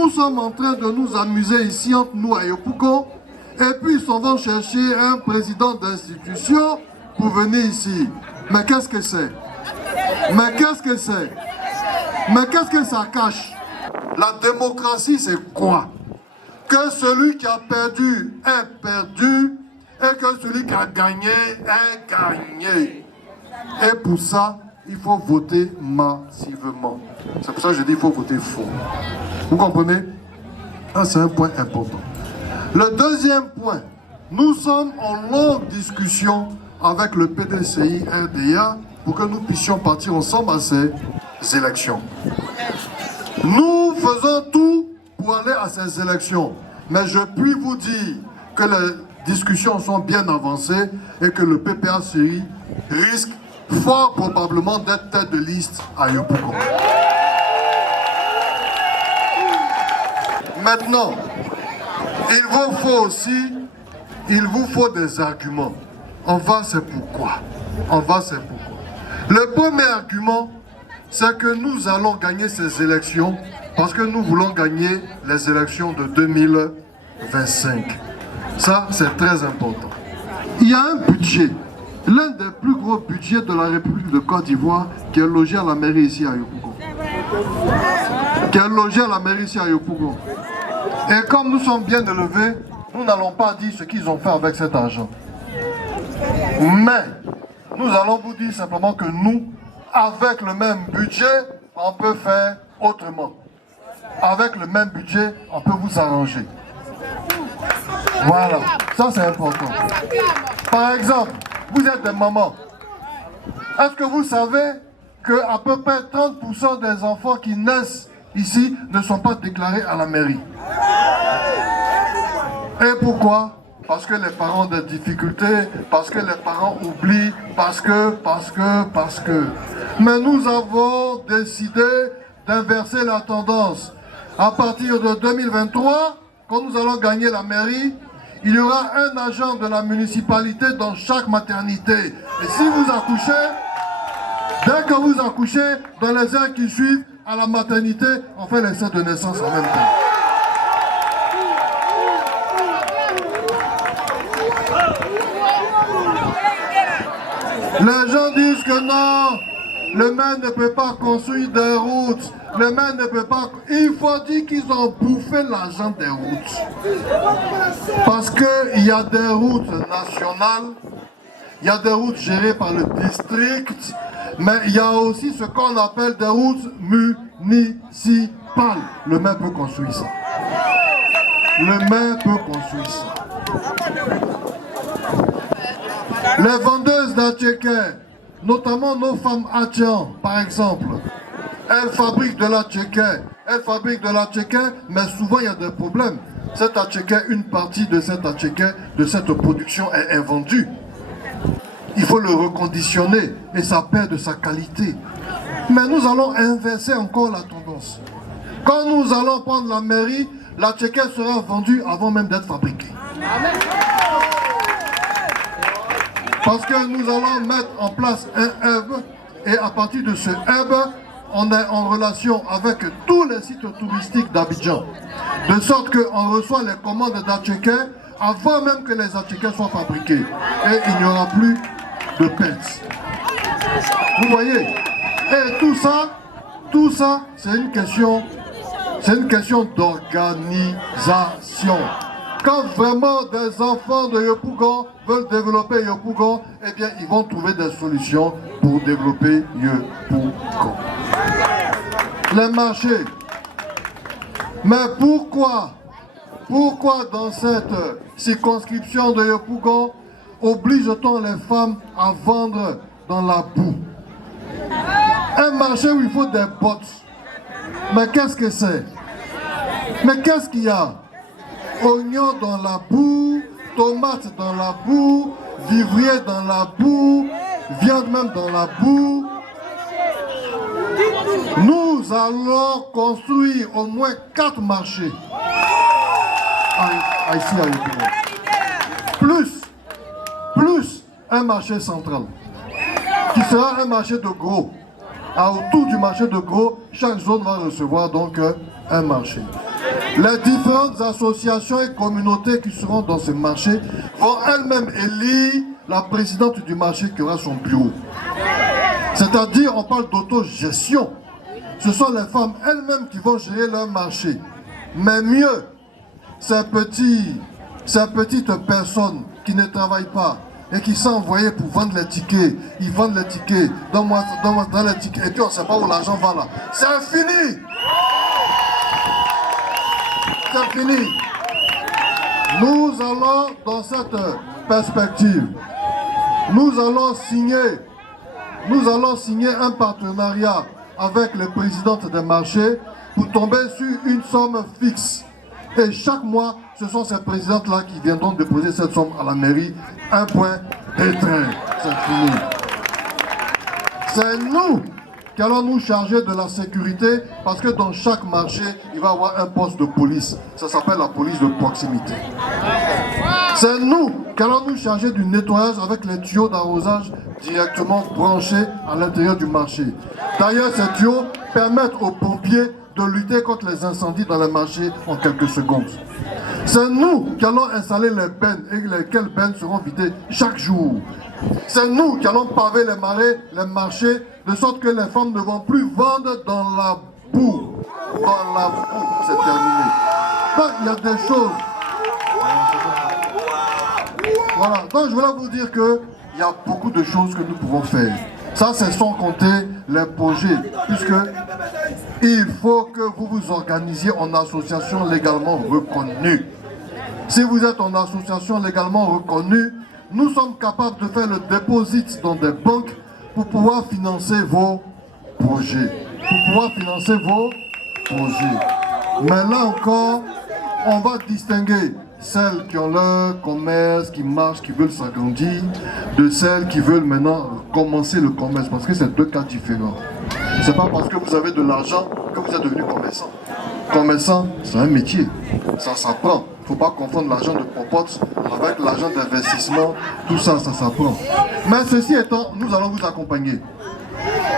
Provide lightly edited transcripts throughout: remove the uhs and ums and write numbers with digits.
nous sommes en train de nous amuser ici entre nous à Yopougon, et puis ils s'en vont chercher un président d'institution pour venir ici. Mais qu'est-ce que c'est? Mais qu'est-ce que c'est? Mais qu'est-ce que ça cache? La démocratie, c'est quoi? Que celui qui a perdu est perdu et que celui qui a gagné est gagné. Et pour ça, il faut voter massivement. C'est pour ça que je dis qu'il faut voter faux. Vous comprenez? Ça, c'est un point important. Le deuxième point, nous sommes en longue discussion avec le PDCI RDA pour que nous puissions partir ensemble à ces élections. Nous faisons tout pour aller à ces élections, mais je puis vous dire que les discussions sont bien avancées et que le PPA-CI risque fort probablement d'être tête de liste à Yopougon. Maintenant, il vous faut des arguments. On va, c'est pourquoi. Le premier argument, c'est que nous allons gagner ces élections parce que nous voulons gagner les élections de 2025. Ça, c'est très important. Il y a un budget, l'un des plus gros budgets de la République de Côte d'Ivoire qui est logé à la mairie ici à Yopougon. Et comme nous sommes bien élevés, nous n'allons pas dire ce qu'ils ont fait avec cet argent. Mais nous allons vous dire simplement que nous, avec le même budget, on peut faire autrement. Avec le même budget, on peut vous arranger. Voilà, ça c'est important. Par exemple, vous êtes des mamans. Est-ce que vous savez qu'à peu près 30% des enfants qui naissent ici ne sont pas déclarés à la mairie? Et pourquoi? Parce que les parents ont des difficultés, parce que les parents oublient, parce que. Mais nous avons décidé d'inverser la tendance. À partir de 2023, quand nous allons gagner la mairie, il y aura un agent de la municipalité dans chaque maternité. Et si vous accouchez, dès que vous accouchez, dans les heures qui suivent, à la maternité, on fait l'essai de naissance en même temps. Les gens disent que non, le maire ne peut pas construire des routes, le maire ne peut pas... Il faut dire qu'ils ont bouffé l'argent des routes. Parce qu'il y a des routes nationales, il y a des routes gérées par le district, mais il y a aussi ce qu'on appelle des routes municipales. Le maire peut construire ça. Les vendeuses d'Atchéké, notamment nos femmes Atchéan, par exemple, elles fabriquent de l'Atchéké, mais souvent il y a des problèmes. Cet Atchéké, une partie de cet Atchéké, de cette production est invendue. Il faut le reconditionner et ça perd de sa qualité. Mais nous allons inverser encore la tendance. Quand nous allons prendre la mairie, l'Atchéké sera vendu avant même d'être fabriqué. Parce que nous allons mettre en place un hub et à partir de ce hub, on est en relation avec tous les sites touristiques d'Abidjan. De sorte qu'on reçoit les commandes d'Atchéké avant même que les Atchékés soient fabriqués. Et il n'y aura plus de pertes. Vous voyez? Et tout ça, c'est une question d'organisation. Quand vraiment des enfants de Yopougon veulent développer Yopougon, eh bien, ils vont trouver des solutions pour développer Yopougon. Les marchés. Mais pourquoi dans cette circonscription de Yopougon, oblige-t-on les femmes à vendre dans la boue? Un marché où il faut des bottes. Mais qu'est-ce que c'est? Mais qu'est-ce qu'il y a? Oignons dans la boue, tomates dans la boue, vivriers dans la boue, viande même dans la boue. Nous allons construire au moins 4 marchés. Ici à Yopougon. Plus un marché central, qui sera un marché de gros. Autour du marché de gros, chaque zone va recevoir donc un marché. Les différentes associations et communautés qui seront dans ce marché vont elles-mêmes élire la présidente du marché qui aura son bureau. C'est-à-dire, on parle d'autogestion. Ce sont les femmes elles-mêmes qui vont gérer leur marché. Mais mieux, ces petites personnes qui ne travaillent pas et qui sont envoyées pour vendre les tickets, ils vendent les tickets, donne-moi dans les tickets, et puis on ne sait pas où l'argent va là. C'est fini! C'est fini. Nous allons, dans cette perspective, nous allons signer un partenariat avec les présidentes des marchés pour tomber sur une somme fixe. Et chaque mois, ce sont ces présidentes-là qui viendront déposer cette somme à la mairie. Un point d'étreint. C'est fini. C'est nous qui allons nous charger de la sécurité parce que dans chaque marché, il va y avoir un poste de police. Ça s'appelle la police de proximité. C'est nous qui allons nous charger du nettoyage avec les tuyaux d'arrosage directement branchés à l'intérieur du marché. D'ailleurs, ces tuyaux permettent aux pompiers de lutter contre les incendies dans les marchés en quelques secondes. C'est nous qui allons installer les bennes et lesquelles bennes seront vidées chaque jour. C'est nous qui allons paver les marais, les marchés, de sorte que les femmes ne vont plus vendre dans la boue. Dans la boue, c'est terminé. Donc il y a des choses. Voilà, donc je voulais vous dire qu'il y a beaucoup de choses que nous pouvons faire. Ça, c'est sans compter les projets, puisque il faut que vous vous organisiez en association légalement reconnue. Si vous êtes en association légalement reconnue, nous sommes capables de faire le dépôt dans des banques pour pouvoir financer vos projets. Mais là encore, on va distinguer celles qui ont leur commerce, qui marchent, qui veulent s'agrandir, de celles qui veulent maintenant commencer le commerce, parce que c'est deux cas différents. C'est pas parce que vous avez de l'argent que vous êtes devenu commerçant. Commerçant, c'est un métier, ça s'apprend. Il ne faut pas confondre l'argent de popote avec l'argent d'investissement, tout ça, ça s'apprend. Mais ceci étant, nous allons vous accompagner.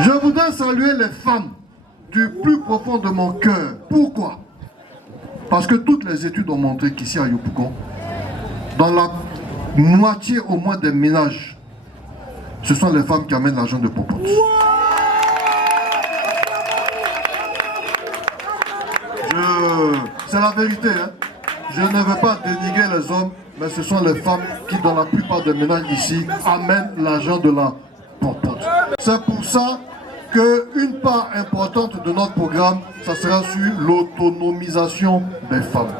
Je voudrais saluer les femmes du plus profond de mon cœur. Pourquoi? Parce que toutes les études ont montré qu'ici à Yopougon, dans la moitié au moins des ménages, ce sont les femmes qui amènent l'argent de popote. C'est la vérité, hein? Je ne veux pas dénigrer les hommes, mais ce sont les femmes qui, dans la plupart des ménages ici, amènent l'argent de la popote. C'est pour ça qu'une part importante de notre programme, ça sera sur l'autonomisation des femmes.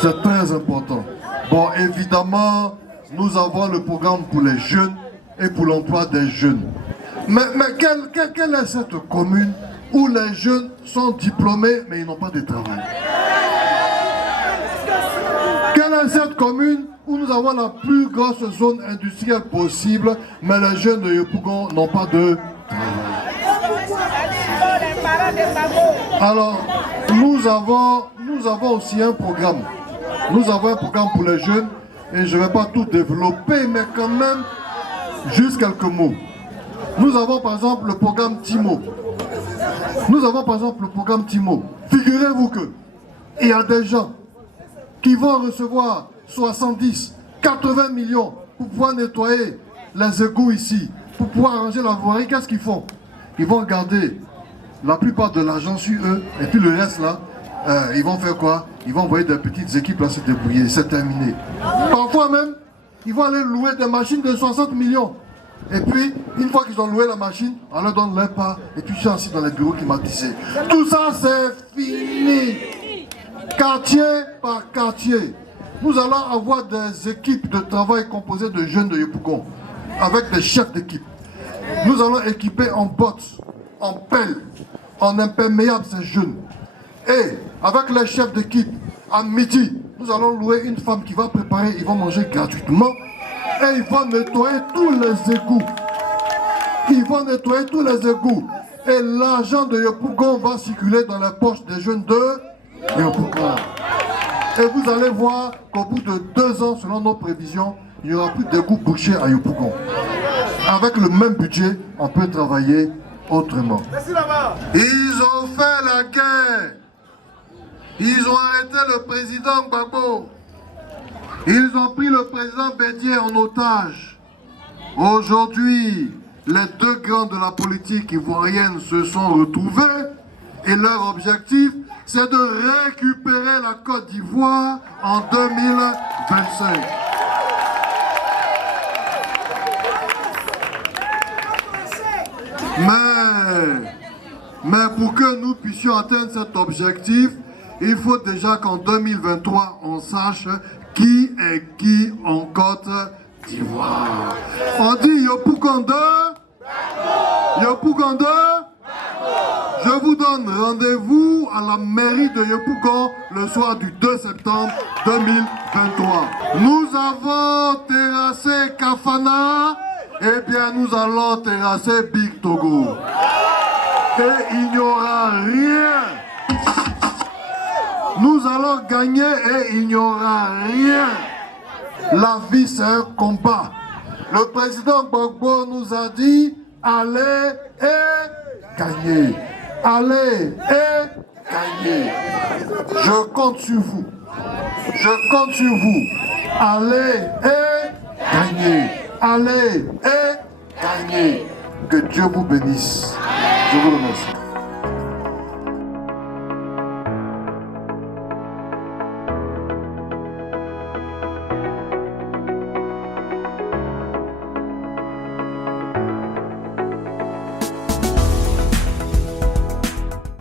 C'est très important. Bon, évidemment, nous avons le programme pour les jeunes et pour l'emploi des jeunes. Mais quelle est cette commune où les jeunes sont diplômés, mais ils n'ont pas de travail? Quelle est cette commune où nous avons la plus grosse zone industrielle possible, mais les jeunes de Yopougon n'ont pas de travail? Alors, nous avons aussi un programme. Nous avons un programme pour les jeunes, et je ne vais pas tout développer, mais quand même, juste quelques mots. Nous avons par exemple le programme TIMO. Figurez-vous qu'il y a des gens qui vont recevoir 70, 80 millions pour pouvoir nettoyer les égouts ici, pour pouvoir arranger la voirie. Qu'est-ce qu'ils font? Ils vont garder la plupart de l'argent sur eux, et puis le reste là, ils vont faire quoi? Ils vont envoyer des petites équipes là se débrouiller, c'est terminé. Parfois même, ils vont aller louer des machines de 60 millions. Et puis, une fois qu'ils ont loué la machine, on leur donne leur part, et puis ils sont assis dans les bureaux climatisés. Tout ça, c'est fini. Quartier par quartier, nous allons avoir des équipes de travail composées de jeunes de Yopougon, avec des chefs d'équipe. Nous allons équiper en bottes, en pelle, en imperméable ces jeunes. Et avec les chefs d'équipe, à midi, nous allons louer une femme qui va préparer, ils vont manger gratuitement. Et ils vont nettoyer tous les égouts. Et l'argent de Yopougon va circuler dans les poches des jeunes de Yopougon. Et vous allez voir qu'au bout de 2 ans, selon nos prévisions, il n'y aura plus d'égouts bouchés à Yopougon. Avec le même budget, on peut travailler autrement. Ils ont fait la guerre. Ils ont arrêté le président Gbagbo. Ils ont pris le président Bédié en otage. Aujourd'hui, les deux grands de la politique ivoirienne se sont retrouvés et leur objectif, c'est de récupérer la Côte d'Ivoire en 2025. Mais pour que nous puissions atteindre cet objectif, il faut déjà qu'en 2023, on sache qui est qui en Côte d'Ivoire. On dit Yopougonde, Yopougonde. Je vous donne rendez-vous à la mairie de Yopougon le soir du 2 septembre 2023. Nous avons terrassé Kafana, eh bien nous allons terrasser Big Togo. Et il n'y aura rien. Nous allons gagner et il n'y aura rien. La vie, c'est un combat. Le président Gbagbo nous a dit allez et gagnez. Allez et gagnez. Je compte sur vous. Je compte sur vous. Allez et gagnez. Allez et gagnez. Que Dieu vous bénisse. Je vous remercie.